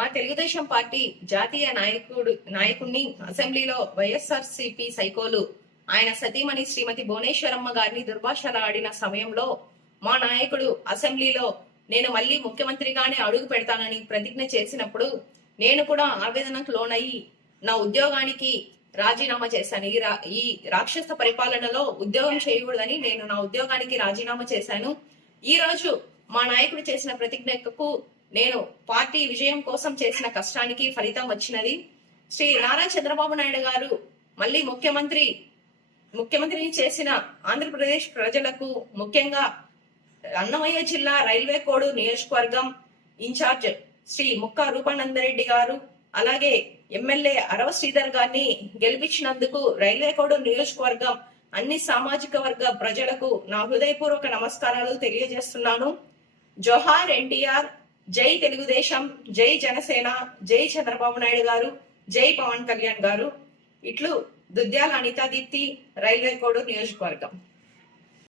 మా తెలుగుదేశం పార్టీ జాతీయ నాయకుడు నాయకుడిని అసెంబ్లీలో వైఎస్ఆర్ సిపి సైకోలు ఆయన సతీమణి శ్రీమతి భువనేశ్వరమ్మ గారిని దుర్భాషలు ఆడిన సమయంలో మా నాయకుడు అసెంబ్లీలో నేను మళ్ళీ ముఖ్యమంత్రిగానే అడుగు పెడతానని ప్రతిజ్ఞ చేసినప్పుడు నేను కూడా ఆవేదనకు లోనయ్యి నా ఉద్యోగానికి రాజీనామా చేశాను. ఈ రా ఈ రాక్షస పరిపాలనలో ఉద్యోగం చేయకూడదని నేను నా ఉద్యోగానికి రాజీనామా చేశాను. ఈ రోజు మా నాయకుడు చేసిన ప్రతిజ్ఞకు నేను పార్టీ విజయం కోసం చేసిన కష్టానికి ఫలితం వచ్చినది. శ్రీ నారా చంద్రబాబు నాయుడు గారు మళ్ళీ ముఖ్యమంత్రి ముఖ్యమంత్రిని చేసిన ఆంధ్రప్రదేశ్ ప్రజలకు ముఖ్యంగా అన్నమయ్య జిల్లా రైల్వే కోడు నియోజకవర్గం ఇన్ఛార్జ్ శ్రీ ముక్క రూపానందరెడ్డి గారు అలాగే ఎమ్మెల్యే అరవ శ్రీధర్ గారిని గెలిపించినందుకు రైల్వే కోడు నియోజకవర్గం అన్ని సామాజిక వర్గ ప్రజలకు నా హృదయపూర్వక నమస్కారాలు తెలియజేస్తున్నాను. జోహార్ ఎన్టీఆర్ జై తెలుగుదేశం జై జనసేన జై చంద్రబాబు నాయుడు గారు జై పవన్ కళ్యాణ్ గారు. ఇట్లు దుద్యాల అనితాదీప్తి రైల్వే కోడూరు నియోజకవర్గం.